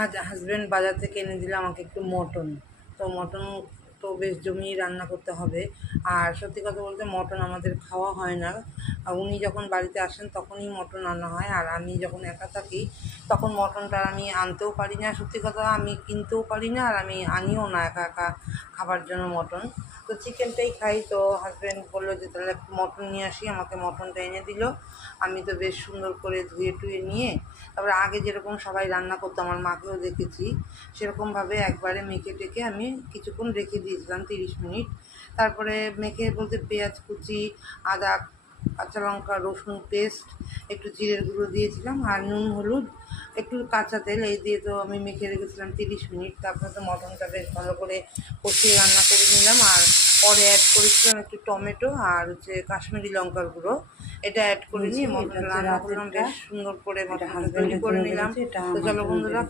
আজ হাজব্যান্ড বাজার থেকে এনে দিল আমাকে একটু মটন। তো মটন তো বেশ জমিয়ে রান্না করতে হবে। আর সত্যি কথা বলতে মটন আমাদের খাওয়া হয় না। উনি যখন বাড়িতে আসেন তখনই মটন রান্না হয়, আর আমি যখন একা থাকি তখন মটনটা আমি আনতেও পারি না, সত্যি কথা আমি কিনতেও পারি না, আর আমি আনিও না একা একা খাবার জন্য মটন। তো চিকেনটাই খাই। তো হাজব্যান্ড বললো যে তাহলে মটন নিয়ে আসি, আমাকে মটনটা এনে দিল। আমি তো বেশ সুন্দর করে ধুয়ে টুয়ে নিয়ে তারপরে আগে যেরকম সবাই রান্না করতো আমার মাকেও দেখেছি সেরকমভাবে একবারে মেখে টেকে আমি কিছুক্ষণ রেখে দিয়েছিলাম 30 মিনিট। তারপরে মেখে বলতে পেঁয়াজ কুচি, আদা, কাঁচা লঙ্কা, রসুন পেস্ট, একটু জিরের গুঁড়ো দিয়েছিলাম, আর নুন হলুদ, একটু কাঁচা তেল, এই দিয়ে তো আমি মেখে রেখেছিলাম 30 মিনিট। তারপরে তো মটনটা বেশ ভালো করে কষিয়ে রান্না করে নিলাম, আর পরে অ্যাড করেছিলাম একটু টমেটো আর হচ্ছে কাশ্মীরি লঙ্কার গুঁড়ো। এটা অ্যাড করে নিয়ে মটনটা রান্না করলাম, বেশ সুন্দর করে মটনটা তৈরি করে নিলাম। তো চলো বন্ধুরা।